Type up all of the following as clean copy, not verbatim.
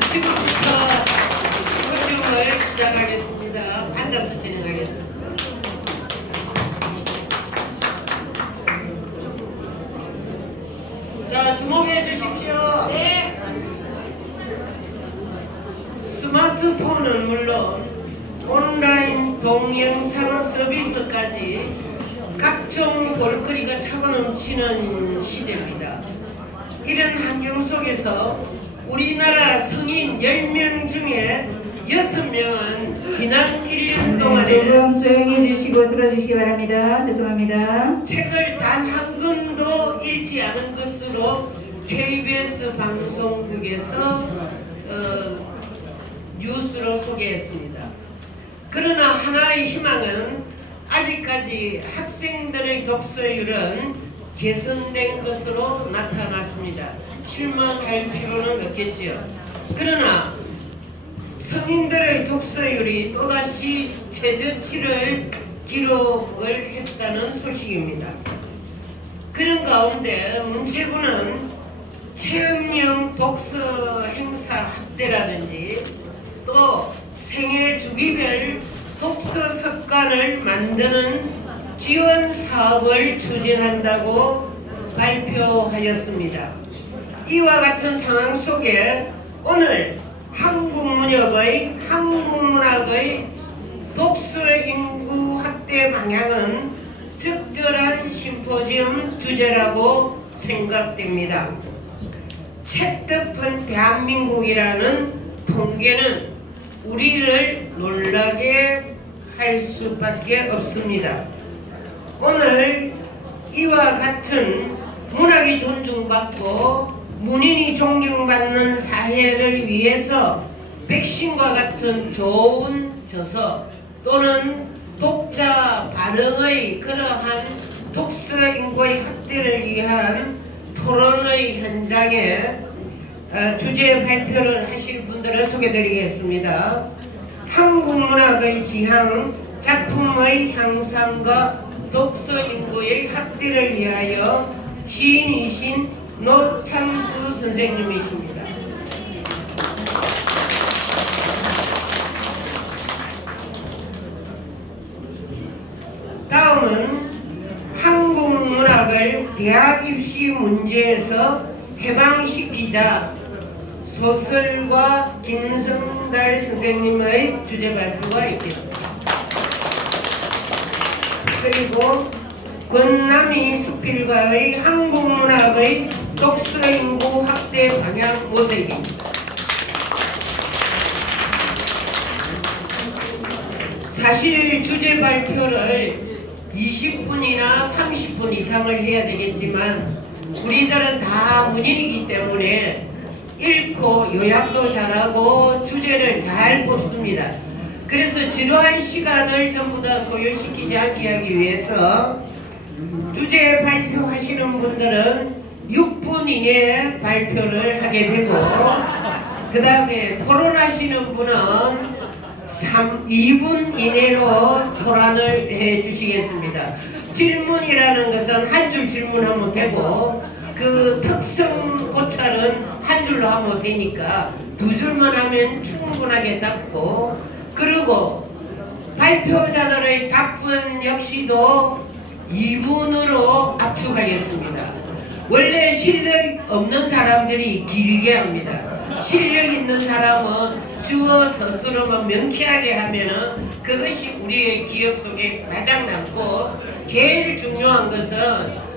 지금부터 설명을 시작하겠습니다. 앉아서 진행하겠습니다. 자, 주목해 주십시오. 네. 스마트폰은 물론 온라인 동영상 서비스까지 각종 볼거리가 차고 넘치는 시대입니다. 이런 환경 속에서 우리나라 성인 10명 중에 6명은 지난 1년 동안에 조금 조용히 해주시고 들어주시기 바랍니다. 죄송합니다. 책을 단 한 권도 읽지 않은 것으로 KBS 방송국에서 뉴스로 소개했습니다. 그러나 하나의 희망은 아직까지 학생들의 독서율은 개선된 것으로 나타났습니다. 실망할 필요는 없겠지요. 그러나 성인들의 독서율이 또다시 최저치를 기록을 했다는 소식입니다. 그런 가운데 문체부는 체험형 독서 행사 확대라든지 또 생애 주기별 독서 습관을 만드는 지원 사업을 추진한다고 발표하였습니다. 이와 같은 상황 속에 오늘 한국문학의 독서 인구 확대 방향은 적절한 심포지엄 주제라고 생각됩니다. 책 덮은 대한민국이라는 통계는 우리를 놀라게 할 수밖에 없습니다. 오늘 이와 같은 문학이 존중받고 문인이 존경받는 사회를 위해서 백신과 같은 좋은 저서 또는 독자 반응의 그러한 독서 인구의 확대를 위한 토론의 현장에 주제 발표를 하실 분들을 소개드리겠습니다. 한국문학의 지향, 작품의 향상과 독서 인구의 확대를 위하여 시인이신 노창수 선생님이십니다. 다음은 한국문학을 대학 입시 문제에서 해방시키자 소설가 김성달 선생님의 주제 발표가 있겠습니다. 그리고 권남희 수필가의 한국문학의 독서 인구 확대 방향 모색입니다. 사실 주제 발표를 20분이나 30분 이상을 해야 되겠지만 우리들은 다 문인이기 때문에 읽고 요약도 잘하고 주제를 잘 뽑습니다. 그래서 지루한 시간을 전부 다 소요시키지 않게 하기 위해서 주제 발표하시는 분들은 6분 이내에 발표를 하게 되고 그 다음에 토론하시는 분은 2분 이내로 토론을 해 주시겠습니다. 질문이라는 것은 한 줄 질문하면 되고 그 특성 고찰은 한 줄로 하면 되니까 2줄만 하면 충분하게 답고 그리고 발표자들의 답변 역시도 2분으로 압축하겠습니다. 원래 실력 없는 사람들이 길게 합니다. 실력 있는 사람은 주어 서술어만 명쾌하게 하면은 그것이 우리의 기억 속에 가장 남고 제일 중요한 것은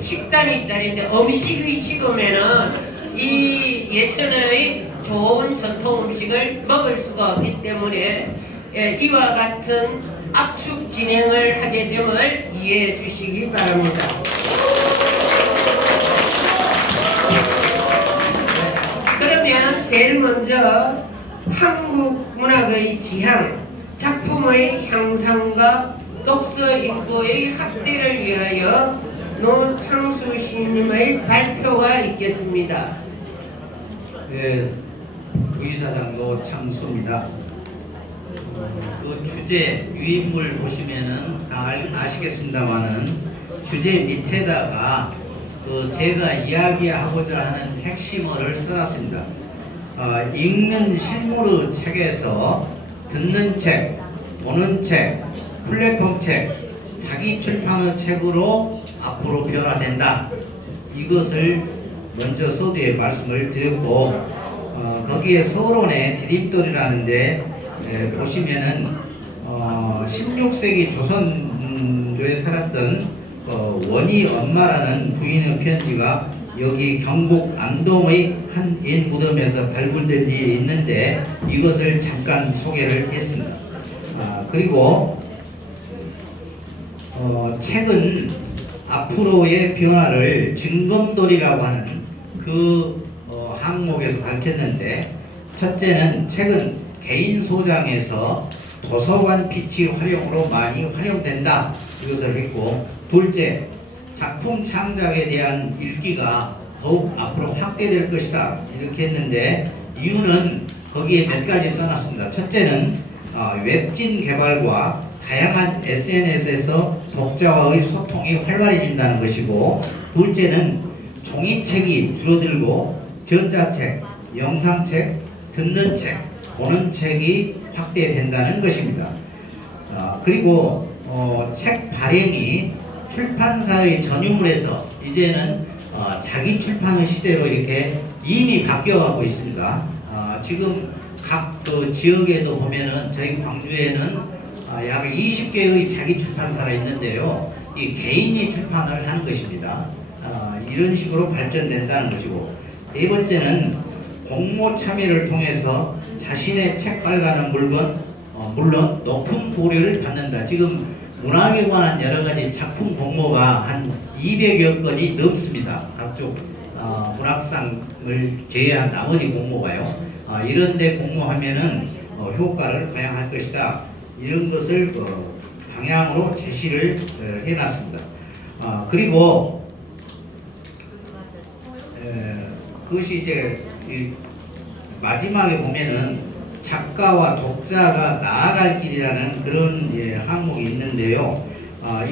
식단이 있다는데 음식이 식으면은 이 예천의 좋은 전통 음식을 먹을 수가 없기 때문에 이와 같은 압축 진행을 하게 됨을 이해해 주시기 바랍니다. 그러면 제일 먼저 한국 문학의 지향, 작품의 향상과 독서 인구의 확대를 위하여 노창수 시인님의 발표가 있겠습니다. 네, 부의사장 노창수입니다. 그 주제 유인물 보시면은 아시겠습니다만은 주제 밑에다가 그 제가 이야기하고자 하는 핵심어를 써놨습니다. 읽는 실무의 책에서 듣는 책, 보는 책, 플랫폼 책, 자기 출판의 책으로 앞으로 변화된다. 이것을 먼저 서두에 말씀을 드렸고, 거기에 서론에 디딤돌이라는데 보시면은 16세기 조선조에 살았던 원희 엄마라는 부인의 편지가 여기 경북 안동의 한 옛 무덤에서 발굴된 일이 있는데 이것을 잠깐 소개를 했습니다. 그리고 책은 앞으로의 변화를 증검돌이라고 하는 그 항목에서 밝혔는데, 첫째는 책은 개인 소장에서 도서관 피치 활용으로 많이 활용된다, 이것을 했고, 둘째, 작품 창작에 대한 일기가 더욱 앞으로 확대될 것이다, 이렇게 했는데 이유는 거기에 몇 가지 써놨습니다. 첫째는 웹진 개발과 다양한 SNS에서 독자와의 소통이 활발해진다는 것이고, 둘째는 종이책이 줄어들고 전자책, 영상책, 듣는 책, 보는 책이 확대된다는 것입니다. 그리고 책 발행이 출판사의 전유물에서 이제는 자기 출판의 시대로 이렇게 이미 바뀌어가고 있습니다. 지금 각 그 지역에도 보면은 저희 광주에는 약 20개의 자기 출판사가 있는데요. 이 개인이 출판을 하는 것입니다. 이런 식으로 발전된다는 것이고, 네 번째는 공모 참여를 통해서 자신의 책 발간은 물론 높은 고려를 받는다. 지금 문학에 관한 여러가지 작품 공모가 한 200여 건이 넘습니다. 각종 문학상을 제외한 나머지 공모가요. 이런데 공모하면은 효과를 과양할 것이다. 이런 것을 방향으로 제시를 해놨습니다. 그리고 그것이 이제 마지막에 보면은 작가와 독자가 나아갈 길이라는 그런 항목이 있는데요.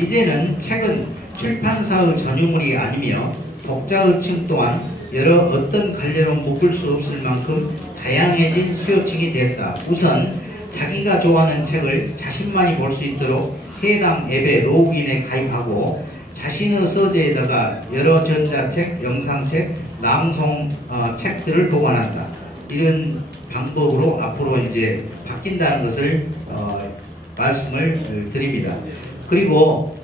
이제는 책은 출판사의 전유물이 아니며 독자의층 또한 여러 어떤 갈래로 묶을 수 없을 만큼 다양해진 수요층이 됐다. 우선 자기가 좋아하는 책을 자신만이 볼 수 있도록 해당 앱에 로그인에 가입하고 자신의 서재에다가 여러 전자책, 영상책, 낭송 책들을 보관한다. 이런 방법으로 앞으로 이제 바뀐다는 것을 말씀을 드립니다. 그리고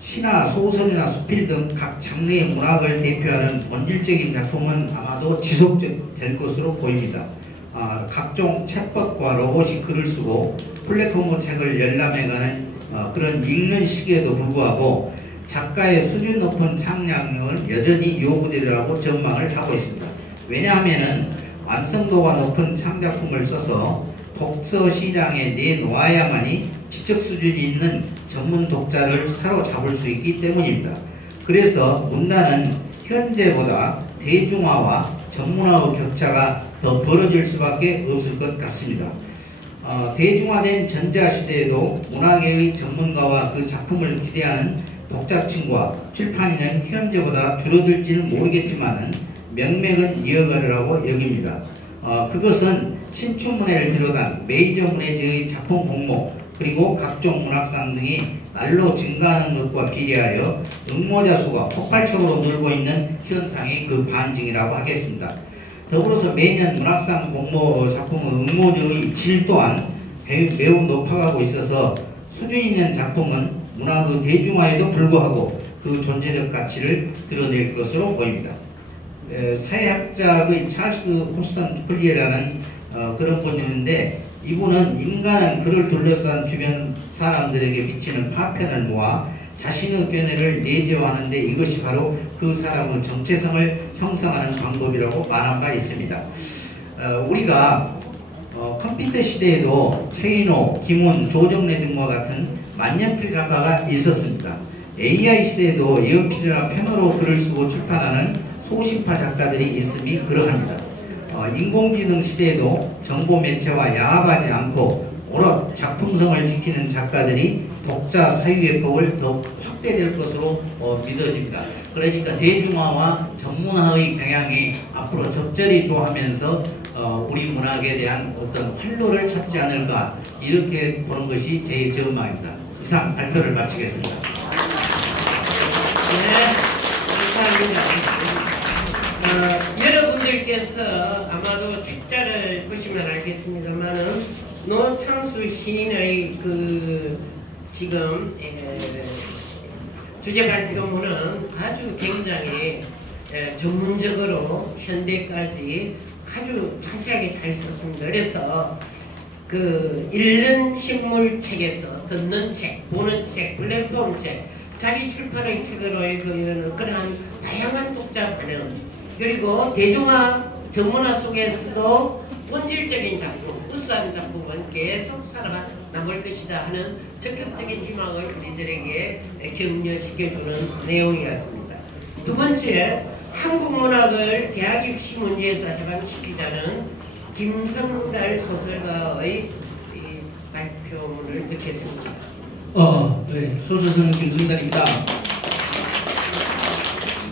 시나 소설이나 수필 등 각 장르의 문학을 대표하는 본질적인 작품은 아마도 지속될 것으로 보입니다. 각종 챗봇과 로봇이 글을 쓰고 플랫폼 책을 열람해가는 그런 읽는 시기에도 불구하고 작가의 수준 높은 창작력은 여전히 요구되리라고 전망을 하고 있습니다. 왜냐하면 완성도가 높은 창작품을 써서 독서 시장에 내놓아야만이 지적 수준이 있는 전문 독자를 사로잡을 수 있기 때문입니다. 그래서 문단은 현재보다 대중화와 전문화의 격차가 더 벌어질 수밖에 없을 것 같습니다. 대중화된 전자시대에도 문학계의 전문가와 그 작품을 기대하는 독자층과 출판인은 현재보다 줄어들지는 모르겠지만 명맥은 이어가리라고 여깁니다. 그것은 신춘문예를 비롯한 메이저 문예제의 작품 공모 그리고 각종 문학상 등이 날로 증가하는 것과 비례하여 응모자 수가 폭발적으로 늘고 있는 현상이 그 반증이라고 하겠습니다. 더불어서 매년 문학상 공모 작품의 응모자의 질 또한 매우 높아가고 있어서 수준 있는 작품은 문학의 대중화에도 불구하고 그 존재적 가치를 드러낼 것으로 보입니다. 사회학자의 찰스 호스턴 콜리에라는 그런 분이 있는데, 이분은 인간은 그를 둘러싼 주변 사람들에게 비치는 파편을 모아 자신의 견해를 내재화하는데 이것이 바로 그 사람의 정체성을 형성하는 방법이라고 말한 바 있습니다. 우리가 컴퓨터 시대에도 최인호, 김훈, 조정래 등과 같은 만년필 작가가 있었습니다. AI 시대에도 연필이나 펜으로 글을 쓰고 출판하는 소심파 작가들이 있음이 그러합니다. 인공지능 시대에도 정보 매체와 야합하지 않고 오롯 작품성을 지키는 작가들이 독자 사유의 폭을 더 확대될 것으로 믿어집니다. 그러니까 대중화와 전문화의 경향이 앞으로 적절히 조하면서 우리 문학에 대한 어떤 활로를 찾지 않을까 이렇게 보는 것이 제 전망입니다. 이상 발표를 마치겠습니다. 네, 감사합니다. 여러분들께서 아마도 책자를 보시면 알겠습니다만은 노창수 시인의 지금 주제 발표문은 아주 굉장히 전문적으로 현대까지 아주 자세하게 잘 썼습니다. 그래서 읽는 신물 책에서 듣는 책, 보는 책, 플랫폼 책, 자기 출판의 책으로의 그러한 다양한 독자 반응, 그리고 대중화, 전문화 속에서도 본질적인 작품, 우수한 작품은 계속 살아남을 것이다 하는 적극적인 희망을 우리들에게 격려시켜주는 내용이었습니다. 두 번째, 한국 문학을 대학 입시 문제에서 해방시키자는 김성달 소설가의 발표문을 듣겠습니다. 네, 소설가는 김성달입니다.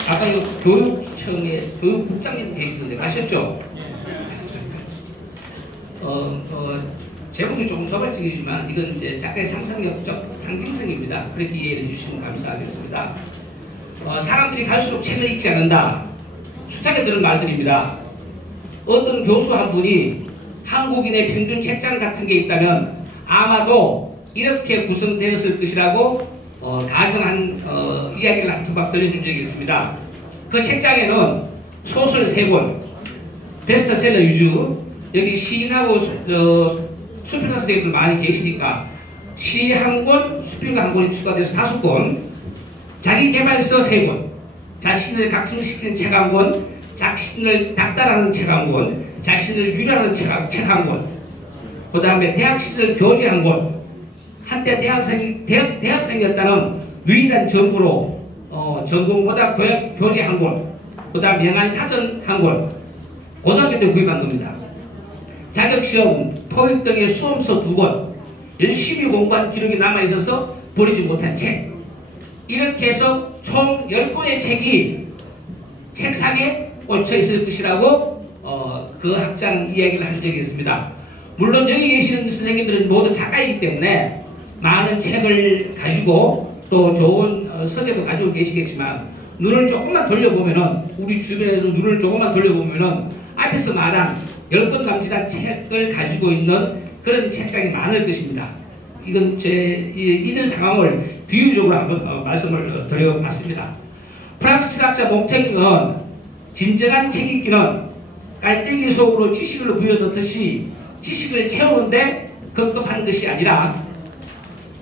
아까 이 교육청에 교육국장님 계시던데 가셨죠? 제목이 조금 도발적이지만 이건 이제 작가의 상상력적 상징성입니다. 그렇게 이해해 주시면 감사하겠습니다. 사람들이 갈수록 책을 읽지 않는다. 숱하게 들은 말들입니다. 어떤 교수 한 분이 한국인의 평균 책장 같은 게 있다면 아마도 이렇게 구성되었을 것이라고 가정한 이야기를 한 토막 들려준 적이 있습니다. 그 책장에는 소설 3권, 베스트셀러 위주, 여기 시인하고 수필가 선생님들 많이 계시니까 시 1권, 수필가 1권이 추가돼서 5권, 자기개발서 3권, 자신을 각성시키는 책 1권, 자신을 닥달하는 책 1권, 자신을 유려하는 책 1권, 그 다음에 대학시절 교재 1권, 한때 대학생이었다는 유일한 전부로 전공보다 교재 1권, 그 다음 명한 사전 1권, 고등학교 때 구입한 겁니다. 자격시험, 토익 등의 수험서 2권, 열심히 공부한 기록이 남아있어서 버리지 못한 책, 이렇게 해서 총 10권의 책이 책상에 꽂혀 있을 것이라고 그 학자는 이야기를 한 적이 있습니다. 물론 여기 계시는 선생님들은 모두 작가이기 때문에 많은 책을 가지고 또 좋은 서재도 가지고 계시겠지만 눈을 조금만 돌려보면은 우리 주변에도 눈을 조금만 돌려보면은 앞에서 말한 10권 남짓한 책을 가지고 있는 그런 책장이 많을 것입니다. 이건 이런 상황을 비유적으로 한번 말씀을 드려봤습니다. 프랑스 철학자 몽테뉴는 진정한 책 읽기는 깔때기 속으로 지식을 부여넣듯이 지식을 채우는데 급급한 것이 아니라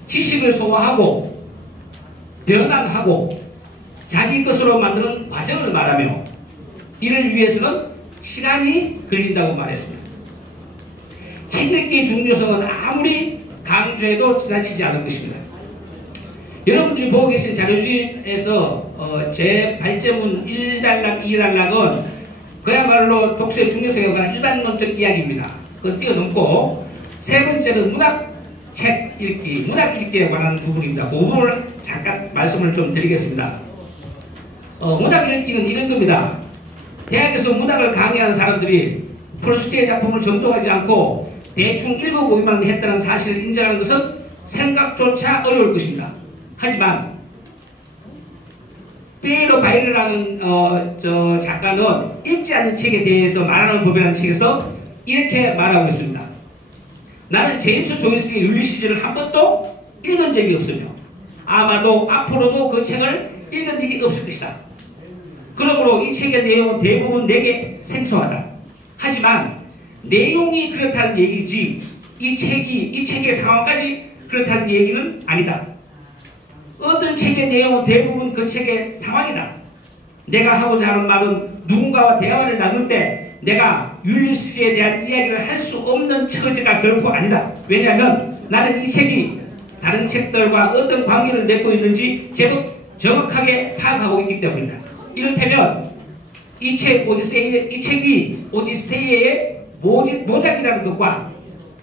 지식을 소화하고 변환하고 자기 것으로 만드는 과정을 말하며 이를 위해서는 시간이 걸린다고 말했습니다. 책 읽기의 중요성은 아무리 강조해도 지나치지 않을 것입니다. 여러분들이 보고 계신 자료집에서 제 발제문 1단락, 2단락은 그야말로 독서의 중요성에 관한 일반론적 이야기입니다. 그걸 뛰어넘고 세 번째는 문학책 읽기, 문학 읽기에 관한 부분입니다. 그 부분을 잠깐 말씀을 좀 드리겠습니다. 문학 읽기는 이런 겁니다. 대학에서 문학을 강의하는 사람들이 프루스트의 작품을 정독하지 않고 대충 읽어보기만 했다는 사실을 인정하는 것은 생각조차 어려울 것입니다. 하지만 피에로 바이르라는 작가는 읽지 않는 책에 대해서 말하는 법이라는 책에서 이렇게 말하고 있습니다. 나는 제임스 조이스의 율리시즈를 한 번도 읽은 적이 없으며 아마도 앞으로도 그 책을 읽은 일이 없을 것이다. 그러므로 이 책의 내용은 대부분 내게 생소하다. 하지만 내용이 그렇다는 얘기지 이 책의 상황까지 그렇다는 얘기는 아니다. 어떤 책의 내용은 대부분 그 책의 상황이다. 내가 하고자 하는 말은 누군가와 대화를 나눌 때 내가 율리시즈에 대한 이야기를 할 수 없는 처지가 결코 아니다. 왜냐하면 나는 이 책이 다른 책들과 어떤 관계를 맺고 있는지 제법 정확하게 파악하고 있기 때문이다. 이를테면 이 책이 오디세이의 모작이라는 것과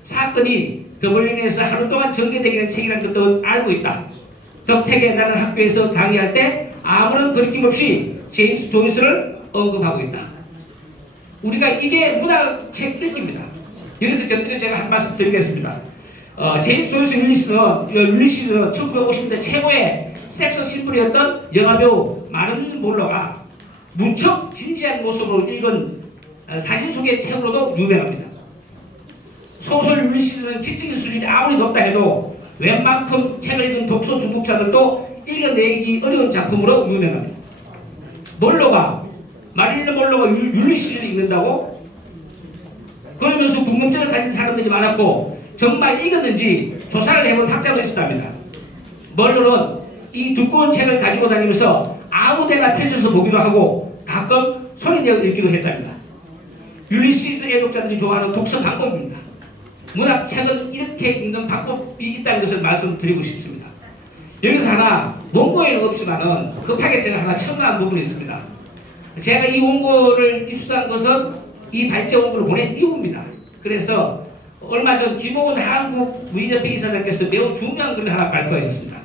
사건이 더블린에서 하루 동안 전개되기는 책이라는 것도 알고 있다. 덕택에 나는 학교에서 강의할 때 아무런 거리낌 없이 제임스 조이스를 언급하고 있다. 우리가 이게 문학책 읽기입니다. 여기서 곁들여 제가 한 말씀 드리겠습니다. 제임스 조이스 율리시스는 1950년대 최고의 섹스 신분이었던 영화배우 마른 몰로가 무척 진지한 모습으로 읽은 사진 속의 책으로도 유명합니다. 소설 율리시스는 지적인 수준이 아무리 높다 해도 웬만큼 책을 읽은 독서 중독자들도 읽어내기 어려운 작품으로 유명합니다. 마릴린 몰로가 율리시스를 읽는다고? 그러면서 궁금증을 가진 사람들이 많았고 정말 읽었는지 조사를 해본 학자도 있었답니다. 몰로는 이 두꺼운 책을 가지고 다니면서 아무데나 펼쳐서 보기도 하고 가끔 소리내어 읽기도 했답니다. 율리시스 애독자들이 좋아하는 독서 방법입니다. 문학책은 이렇게 읽는 방법이 있다는 것을 말씀드리고 싶습니다. 여기서 하나 원고에는 없지만은 급하게 제가 하나 첨가한 부분이 있습니다. 제가 이 원고를 입수한 것은 이 발제 원고를 보낸 이후입니다. 그래서 얼마 전 김홍은 한국문협회 이사장께서 매우 중요한 글을 하나 발표하셨습니다.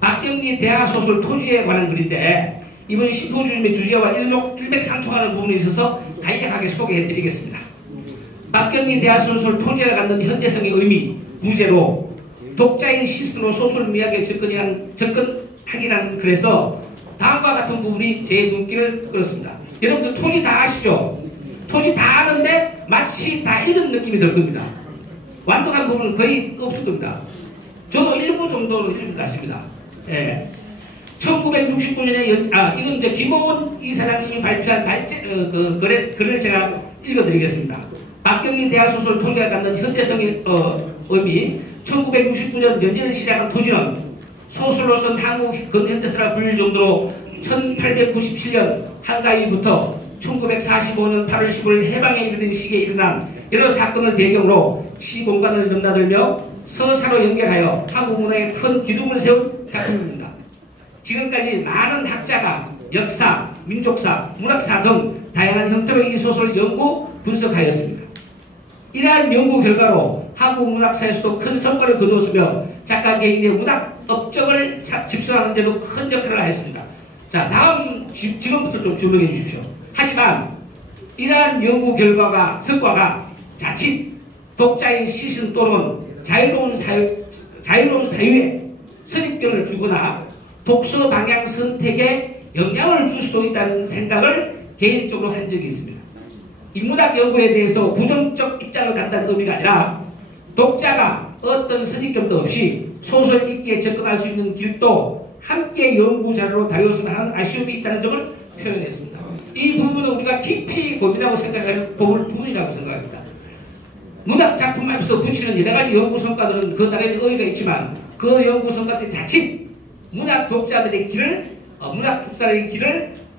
박경리 대하소설 토지에 관한 글인데 이번 심포지움의 주제와 일맥상통하는 부분에 있어서 간략하게 소개해드리겠습니다. 박경리 대하소설 토지에 갖는 현대성의 의미, 부제로 독자인 시스로 소설 미학에 접근하기라는 글에서 다음과 같은 부분이 제 눈길을 끌었습니다. 여러분들 토지 다 아시죠? 토지 다 아는데 마치 다 읽은 느낌이 들 겁니다. 완벽한 부분은 거의 없을 겁니다. 저도 일부 정도로 읽은 것 같습니다. 예. 1969년에 이건 이제 김홍은 이사장님이 발표한 글을 제가 읽어드리겠습니다. 박경리 대하소설 토지가 갖는 현대성의 의미. 1969년 연재를 시작한 토지는 소설로선 한국 근현대사라 불릴 정도로 1897년 한가위부터 1945년 8월 15일 해방에 이르는 시기에 일어난 여러 사건을 배경으로 시공간을 넘나들며 서사로 연결하여 한국 문화에 큰 기둥을 세운 작품입니다. 지금까지 많은 학자가 역사, 민족사, 문학사 등 다양한 형태로 이 소설을 연구, 분석하였습니다. 이러한 연구 결과로 한국 문학사에서도 큰 성과를 거두었으며 작가 개인의 문학 업적을 집수하는 데도 큰 역할을 하였습니다. 자, 다음 지금부터 좀 주목해 주십시오. 하지만 이러한 연구 성과가 자칫 독자의 시선 또는 자유로운 사유에 선입견을 주거나 독서 방향 선택에 영향을 줄 수도 있다는 생각을 개인적으로 한 적이 있습니다. 인문학 연구에 대해서 부정적 입장을 갖다는 의미가 아니라 독자가 어떤 선입견도 없이 소설 읽기에 접근할 수 있는 길도 함께 연구 자료로 다루었으면 하는 아쉬움이 있다는 점을 표현했습니다. 이 부분은 우리가 깊이 고민하고 생각할 부분이라고 생각합니다. 문학 작품 앞에서 붙이는 여러 가지 연구 성과들은 그 나라의 의의가 있지만 그 연구 성과들이 자칫 문학 독자들의 길을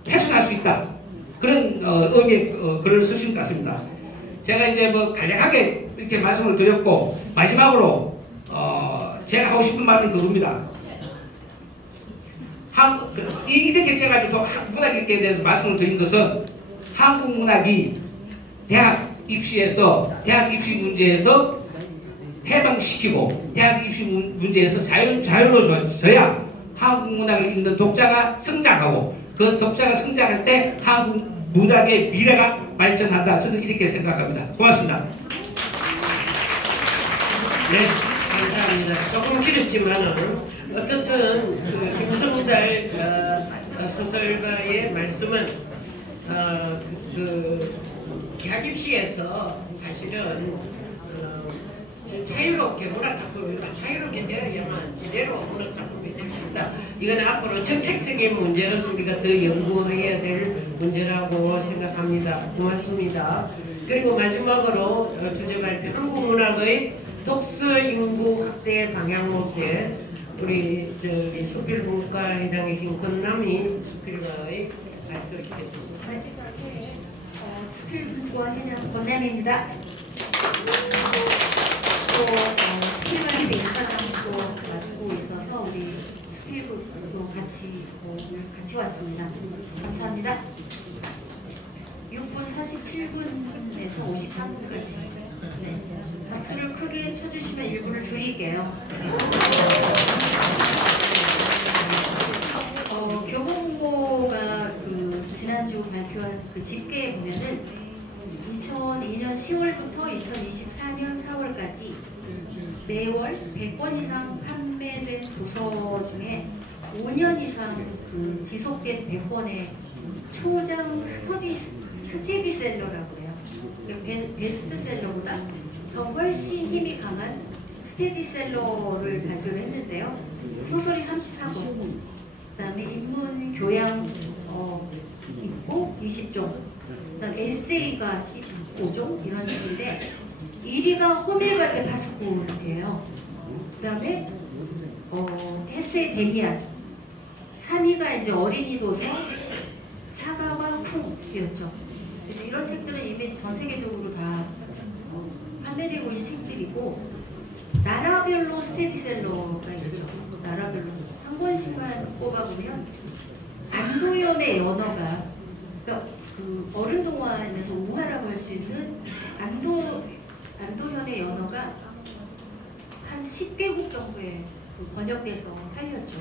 훼손할 수 있다. 그런 의미의 글을 쓰신 것 같습니다. 제가 이제 간략하게 이렇게 말씀을 드렸고 마지막으로 제가 하고 싶은 말은 그겁니다. 이렇게 제가 문학에 대해서 말씀을 드린 것은 한국 문학이 대학 입시 문제에서 해방시키고 대학 입시 문제에서 자유로워져야 한국 문학을 읽는 독자가 성장하고 그 독자가 성장할 때 한국 문학의 미래가 발전한다. 저는 이렇게 생각합니다. 고맙습니다. 네, 감사합니다. 조금 길었지만은 어쨌든 김성달 소설가의 말씀은 대학 입시에서 사실은 자유롭게 문학작품이 자유롭게 되어야만 제대로 문학작품이 될 수 있다. 이건 앞으로 정책적인 문제로서 우리가 더 연구해야 될 문제라고 생각합니다. 고맙습니다. 그리고 마지막으로 주제 발표 한국문학의 독서 인구 확대 방향로서에 우리 수필문과회장에 계신 권남희 수필가의 발표를 드리겠습니다. 수필문과회장 권남희입니다. 수필관리 이사장도 가지고 있어서 우리 수필부도 같이 왔습니다. 감사합니다. 6분 47분에서 53분까지 박수를 크게 쳐주시면 1분을 드릴게요. 교봉 지난주 발표한 그 집계에 보면은 2002년 10월부터 2024년 4월까지 매월 100권 이상 판매된 도서 중에 5년 이상 그 지속된 100권의 초장 스테디셀러라고 해요. 베스트셀러보다 더 훨씬 힘이 강한 스테디셀러를 발표를 했는데요. 소설이 34권, 그다음에 인문 교양 있고 20종, 그다음에 에세이가 15종 이런 식인데 1위가 호밀과 데파스코예요. 그다음에 에세이 데미안, 3위가 이제 어린이 도서 사과와 쿵이었죠. 그래서 이런 책들은 이미 전 세계적으로 다 판매되고 있는 책들이고 나라별로 스테디셀러가 있죠. 나라별로 한 권씩만 뽑아보면 안도연의 연어가 그러니까 그 어른 동화이면서 우화라고 할 수 있는 안도현의 연어가 한 10개국 정도에 번역돼서 팔렸죠.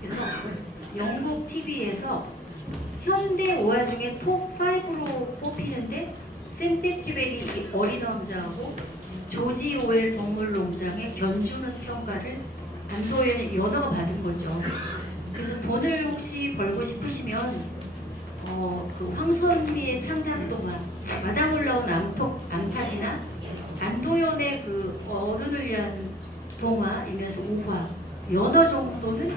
그래서 영국 TV에서 현대 오화 중에 톱 5로 뽑히는데 생텍쥐베리 어린 왕자하고 조지 오웰 동물농장의 견주는 평가를 안도현 연어가 받은 거죠. 그래서 돈을 혹시 벌고 싶으시면 그 황선미의 창작 동화, 마당 올라온 암탉이나 안도현의 그 어른을 위한 동화이면서 우화, 연어 정도는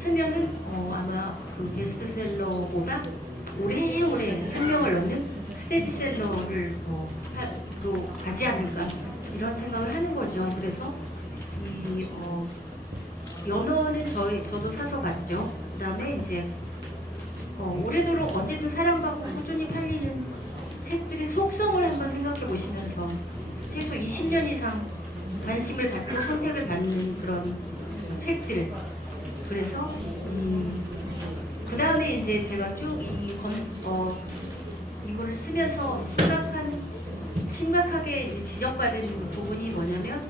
쓰면은 아마 그 베스트셀러보다 오래오래 생명을 얻는 스테디셀러를 또 가지 않을까 이런 생각을 하는 거죠. 그래서 이 연어는 저도 사서 봤죠. 그 다음에 이제 올해도록 어쨌든 사랑받고 꾸준히 팔리는 책들의 속성을 한번 생각해 보시면서 최소 20년 이상 관심을 받고 선택을 받는 그런 책들. 그래서 그 다음에 이제 제가 쭉 이거를 쓰면서 심각하게 이제 지적받은 부분이 뭐냐면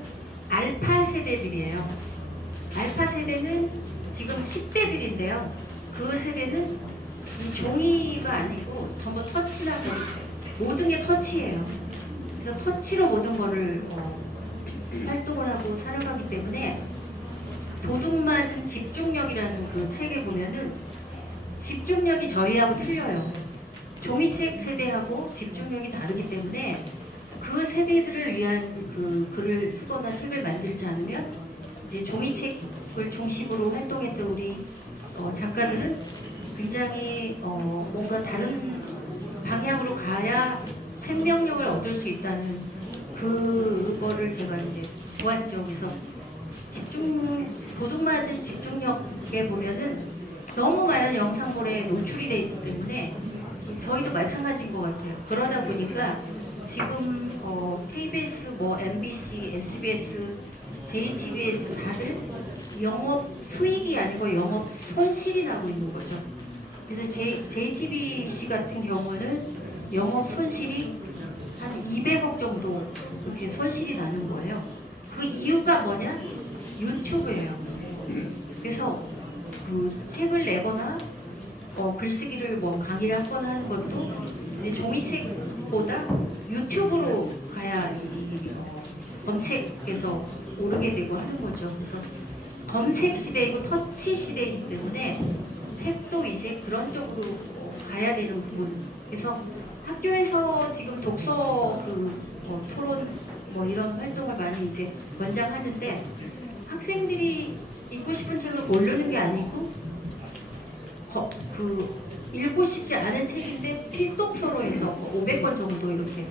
알파 세대들이에요. 알파 세대는 지금 10대들인데요. 그 세대는 종이가 아니고 전부 터치나 모든 게 터치예요. 그래서 터치로 모든 거를 활동을 하고 살아가기 때문에 도둑맞은 집중력이라는 그 책에 보면은 집중력이 저희하고 틀려요. 종이책 세대하고 집중력이 다르기 때문에 그 세대들을 위한 그 글을 쓰거나 책을 만들지 않으면 이제 종이책을 중심으로 활동했던 우리 작가들은 굉장히 뭔가 다른 방향으로 가야 생명력을 얻을 수 있다는 그거를 제가 이제 보았죠. 그래서 도둑맞은 집중력에 보면은 너무 많은 영상물에 노출이 되어 있기 때문에 저희도 마찬가지인 것 같아요. 그러다 보니까 지금 KBS, MBC, SBS, JTBS 다들 영업 수익이 아니고 영업 손실이 나고 있는 거죠. 그래서 JTBC 같은 경우는 영업 손실이 한 200억 정도 이렇게 손실이 나는 거예요. 그 이유가 뭐냐? 유튜브예요. 그래서 그 책을 내거나 글쓰기를 강의를 하거나 하는 것도 이제 종이책보다 유튜브로 가야 검색에서 오르게 되고 하는 거죠. 그래서 검색 시대이고 터치 시대이기 때문에 책도 이제 그런 쪽으로 가야 되는 부분. 그래서 학교에서 지금 독서 토론 이런 활동을 많이 이제 권장하는데 학생들이 읽고 싶은 책을 고르는 게 아니고 읽고 싶지 않은 책인데 필독서로 해서 500권 정도 이렇게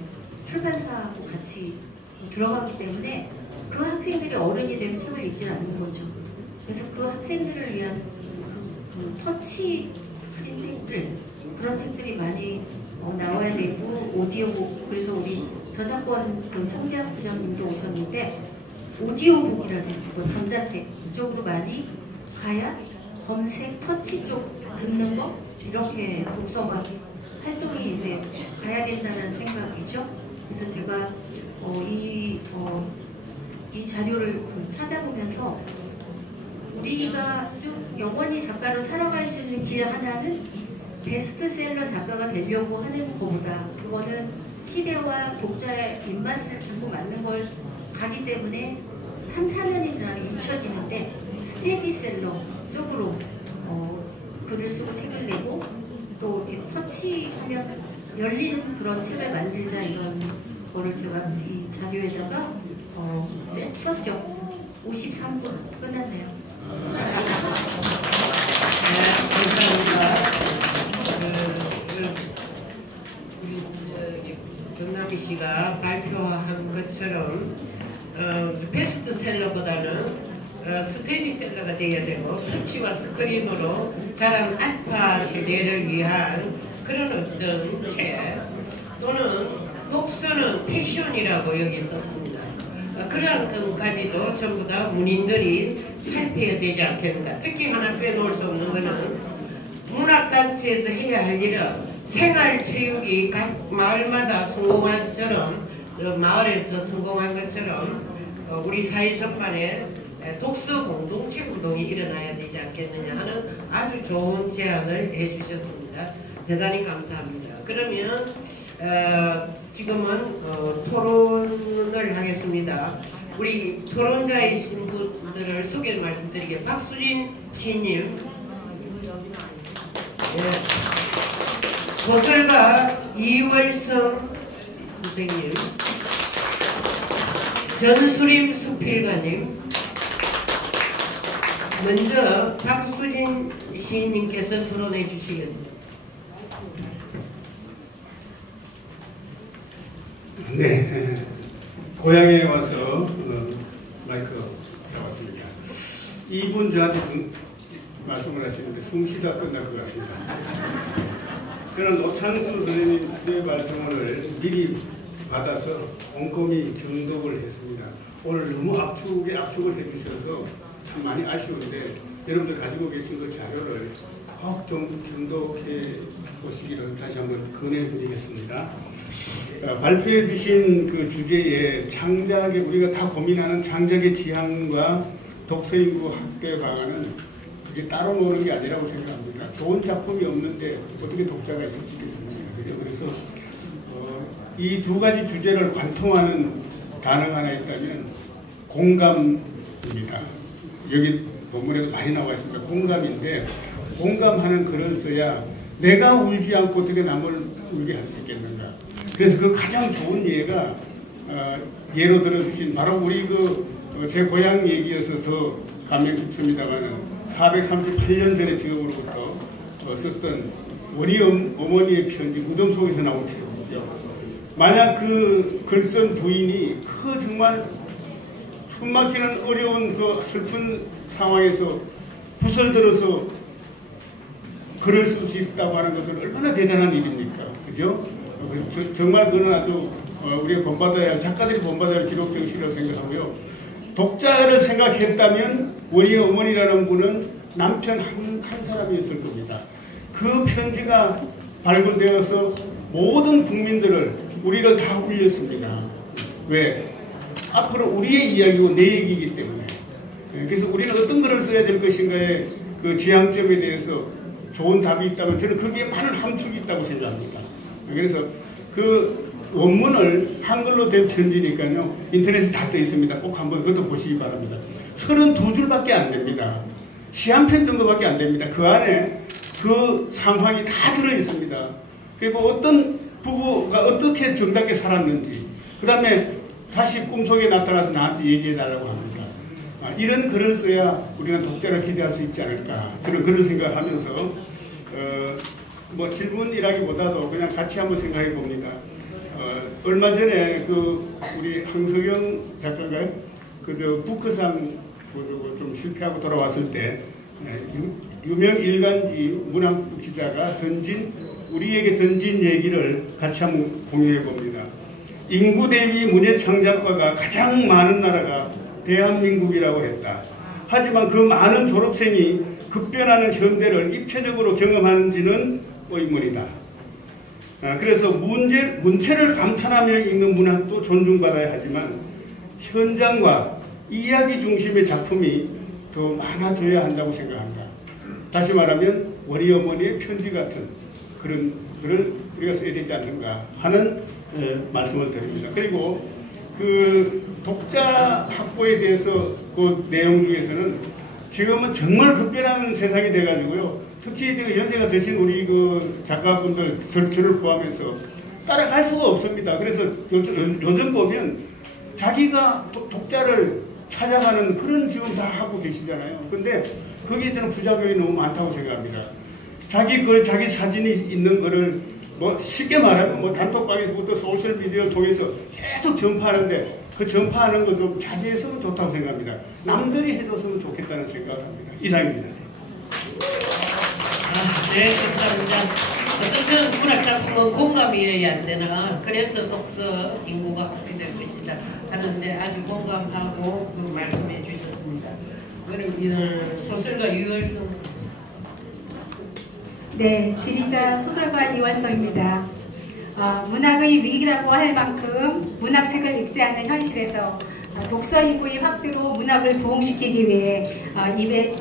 출판사하고 같이 들어가기 때문에 그 학생들이 어른이 되면 책을 읽지 않는 거죠. 그래서 그 학생들을 위한 그 터치 스크린 책들, 그런 책들이 많이 나와야 되고, 오디오북, 그래서 우리 저작권 송재학 부장님도 오셨는데 오디오북이라든지 전자책 이쪽으로 많이 가야 검색, 터치 쪽 듣는 거 이렇게 독서가 활동이 이제 가야 된다는 생각이죠. 그래서 제가 이 자료를 찾아보면서 우리가 쭉 영원히 작가로 살아갈 수 있는 길 하나는 베스트셀러 작가가 되려고 하는 것보다 그거는 시대와 독자의 입맛을 자꾸 맞는 걸 가기 때문에 3, 4년이 지나면 잊혀지는데 스테디셀러 쪽으로 글을 쓰고 책을 내고 또 터치하면 열리는 그런 책을 만들자 이런 거를 제가 이 자료에다가 썼죠. 53분 끝났네요. 감사합니다. 정남희 씨가 발표한 것처럼 베스트셀러보다는 스테디셀러가 돼야 되고 터치와 스크린으로 자란 알파 세대를 위한 그런 어떤 책 또는 독서는 패션이라고 여기 썼습니다. 그런 것까지도 전부 다 문인들이 살펴야 되지 않겠는가. 특히 하나 빼놓을 수 없는 것은 문학단체에서 해야 할 일은 생활체육이 각 마을마다 성공한 것처럼 마을에서 성공한 것처럼 우리 사회 전반에 독서 공동체 운동이 일어나야 되지 않겠느냐 하는 아주 좋은 제안을 해주셨습니다. 대단히 감사합니다. 그러면 지금은 토론을 하겠습니다. 우리 토론자이신 분들을 소개를 말씀드리게 박수진 시인님, 소설가 이월성 선생님, 전수림 수필가님. 먼저 박수진 시인님께서 토론해 주시겠습니다. 네, 고향에 와서 마이크 잡았습니다. 이분 저한테 말씀을 하시는데 숨 쉬다 끝날 것 같습니다. 저는 오창수 선생님 주제 발표를 미리 받아서 꼼꼼히 정독을 했습니다. 오늘 너무 압축을 해주셔서 참 많이 아쉬운데 여러분들 가지고 계신 그 자료를 꼭 좀 정독해 보시기를 다시 한번 권해드리겠습니다. 발표해 주신 그 주제에 창작의 우리가 다 고민하는 창작의 지향과 독서인구 확대 방안은 그게 따로 노는 게 아니라고 생각합니다. 좋은 작품이 없는데 어떻게 독자가 있을 수 있겠습니까? 그래서 이 두 가지 주제를 관통하는 단어가 하나 있다면 공감입니다. 여기 본문에도 많이 나와 있습니다. 공감인데 공감하는 글을 써야 내가 울지 않고 어떻게 남을 울게 할 수 있겠는가. 그래서 그 가장 좋은 예가 예로 들어주신 바로 우리 제 고향 얘기여서 더 감명 깊습니다만 438년 전의 지역으로부터 썼던 우리 어머니의 편지, 무덤 속에서 나온 편지죠. 만약 그 글 쓴 부인이 그 정말 숨막히는 어려운 그 슬픈 상황에서 붓을 들어서 글을 쓸 수 있다고 하는 것은 얼마나 대단한 일입니까? 그죠? 정말 그는 아주 우리가 본받아야 할, 작가들이 본받아야 할 기록 정신이라고 생각하고요. 독자를 생각했다면 우리 어머니라는 분은 남편 한 사람이었을 겁니다. 그 편지가 발굴되어서 모든 국민들을, 우리를 다 울렸습니다. 왜? 앞으로 우리의 이야기고 내 얘기이기 때문에. 그래서 우리는 어떤 글을 써야 될 것인가의 그 지향점에 대해서 좋은 답이 있다면 저는 거기에 많은 함축이 있다고 생각합니다. 그래서 그 원문을 한글로 된 편지니까요. 인터넷에 다 떠 있습니다. 꼭 한번 그것도 보시기 바랍니다. 32줄밖에 안 됩니다. 시 한 편 정도밖에 안 됩니다. 그 안에 그 상황이 다 들어 있습니다. 그리고 어떤 부부가 어떻게 정답게 살았는지, 그 다음에 다시 꿈속에 나타나서 나한테 얘기해 달라고 합니다. 이런 글을 써야 우리는 독자를 기대할 수 있지 않을까, 저는 그런 생각을 하면서 뭐 질문이라기보다도 그냥 같이 한번 생각해 봅니다. 얼마 전에 우리 황석영 작가가요, 부커상 좀 실패하고 돌아왔을 때 유명 일간지 문학 기자가 우리에게 던진 얘기를 같이 한번 공유해 봅니다. 인구 대비 문예 창작과가 가장 많은 나라가 대한민국이라고 했다. 하지만 그 많은 졸업생이 급변하는 현대를 입체적으로 경험하는지는 의문이다. 그래서 문체를 감탄하며 읽는 문학도 존중받아야 하지만 현장과 이야기 중심의 작품이 더 많아져야 한다고 생각합니다. 다시 말하면 우리 어머니의 편지 같은 그런 거를 우리가 써야 되지 않는가 하는 말씀을 드립니다. 그리고 그 독자 확보에 대해서 그 내용 중에서는 지금은 정말 급변하는 세상이 돼가지고요. 특히 연세가 드신 우리 그 작가분들 저를 포함해서 따라갈 수가 없습니다. 그래서 요즘 보면 자기가 독자를 찾아가는 그런 지금 다 하고 계시잖아요. 근데 거기에 저는 부작용이 너무 많다고 생각합니다. 자기 사진이 있는 거를 뭐 쉽게 말하면 뭐 단톡방에서부터 소셜미디어를 통해서 계속 전파하는데 그 전파하는 거 좀 자제했으면 좋다고 생각합니다. 남들이 해줬으면 좋겠다는 생각을 합니다. 이상입니다. 네, 감사합니다. 어떤 문학작품은 공감이어야 안 되나, 그래서 독서 인구가 확대될 것이다 하는데 아주 공감하고 그 말씀해 주셨습니다. 그럼 소설가 유월성. 네, 지리자 소설가 이월성입니다. 문학의 위기라고 할 만큼 문학책을 읽지 않는 현실에서 독서 인구의 확대로 문학을 부흥시키기 위해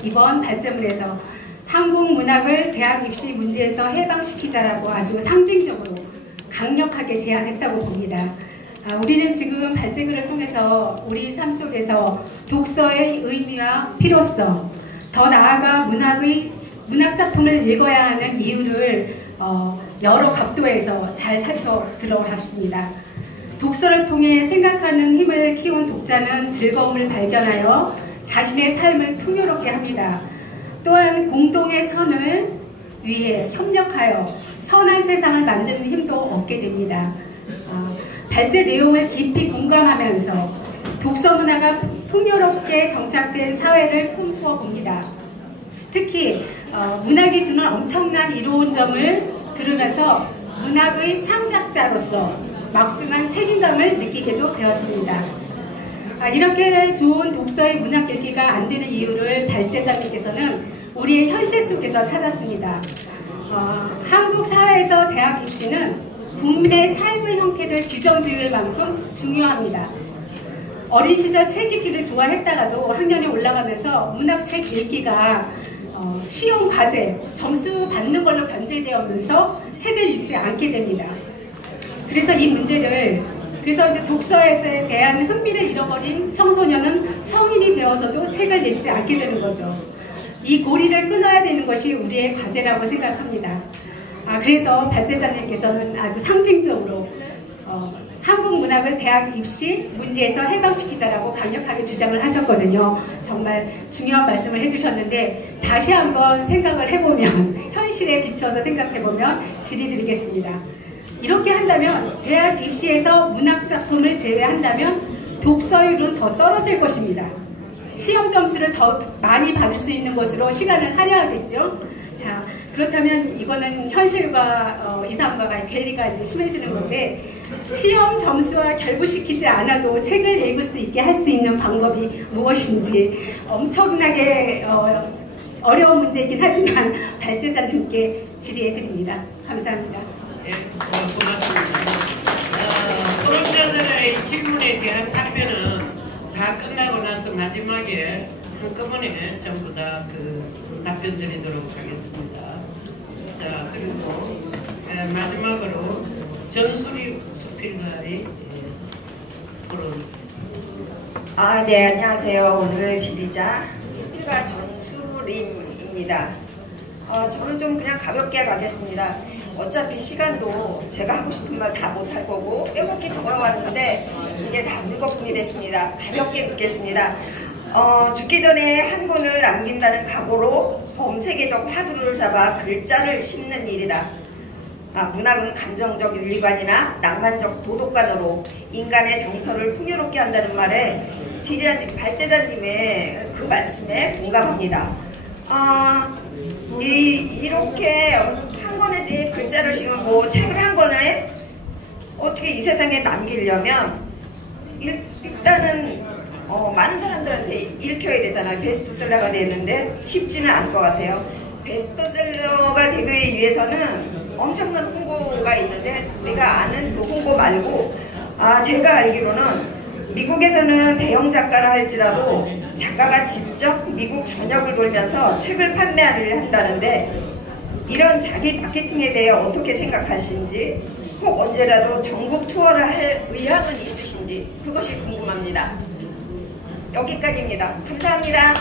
이번 발제문에서 한국 문학을 대학 입시 문제에서 해방시키자라고 아주 상징적으로 강력하게 제안했다고 봅니다. 우리는 지금 발제글을 통해서 우리 삶 속에서 독서의 의미와 필요성, 더 나아가 문학작품을 읽어야 하는 이유를 여러 각도에서 잘 살펴 들어봤습니다. 독서를 통해 생각하는 힘을 키운 독자는 즐거움을 발견하여 자신의 삶을 풍요롭게 합니다. 또한 공동의 선을 위해 협력하여 선한 세상을 만드는 힘도 얻게 됩니다. 발제 내용을 깊이 공감하면서 독서 문화가 풍요롭게 정착된 사회를 꿈꾸어 봅니다. 특히 문학이 주는 엄청난 이로운 점을 들으면서 문학의 창작자로서 막중한 책임감을 느끼게도 되었습니다. 이렇게 좋은 독서의 문학 읽기가 안 되는 이유를 발제자님께서는 우리의 현실 속에서 찾았습니다. 한국 사회에서 대학 입시는 국민의 삶의 형태를 규정 지을 만큼 중요합니다. 어린 시절 책 읽기를 좋아했다가도 학년이 올라가면서 문학책 읽기가 시험 과제, 점수 받는 걸로 변질되면서 책을 읽지 않게 됩니다. 그래서 이 문제를 이제 독서에 대한 흥미를 잃어버린 청소년은 성인이 되어서도 책을 읽지 않게 되는 거죠. 이 고리를 끊어야 되는 것이 우리의 과제라고 생각합니다. 그래서 발제자님께서는 아주 상징적으로 한국 문학을 대학 입시 문제에서 해방시키자라고 강력하게 주장을 하셨거든요. 정말 중요한 말씀을 해주셨는데 다시 한번 생각을 해보면 현실에 비춰서 생각해보면 질의드리겠습니다. 이렇게 한다면 대학 입시에서 문학작품을 제외한다면 독서율은 더 떨어질 것입니다. 시험 점수를 더 많이 받을 수 있는 것으로 시간을 할애하겠죠. 자, 그렇다면 이거는 현실과 이상과 괴리가 이제 심해지는 건데, 시험 점수와 결부시키지 않아도 책을 읽을 수 있게 할 수 있는 방법이 무엇인지 엄청나게 어려운 문제이긴 하지만 발제자님께 질의해드립니다. 감사합니다. 네, 고맙습니다. 토론자들의 질문에 대한 답변은 다 끝나고 나서 마지막에 한꺼번에 전부 다 답변 드리도록 하겠습니다. 자, 그리고 마지막으로 전수리 수필가의 토론이겠습니다. 네, 안녕하세요. 오늘 질의자 수필가 전수림입니다. 저는 좀 그냥 가볍게 가겠습니다. 어차피 시간도 제가 하고 싶은 말 다 못할 거고 빼곡히 적어왔는데 이게 다 물거품이 됐습니다. 가볍게 묻겠습니다. 죽기 전에 한 권을 남긴다는 각오로 범세계적 화두를 잡아 글자를 심는 일이다. 문학은 감정적 윤리관이나 낭만적 도덕관으로 인간의 정서를 풍요롭게 한다는 말에 발제자님의 그 말씀에 공감합니다. 이렇게 한 권에 대해 글자를 심은 책을 한 권에 어떻게 이 세상에 남기려면 일단은 많은 사람들한테 읽혀야 되잖아요. 베스트셀러가 되는데 쉽지는 않을 것 같아요. 베스트셀러가 되기 위해서는 엄청난 홍보가 있는데 우리가 아는 그 홍보 말고 제가 알기로는 미국에서는 대형 작가라 할지라도 작가가 직접 미국 전역을 돌면서 책을 판매를 한다는데 이런 자기 마케팅에 대해 어떻게 생각하시는지, 혹 언제라도 전국 투어를 할 의향은 있으신지 그것이 궁금합니다. 여기까지입니다. 감사합니다.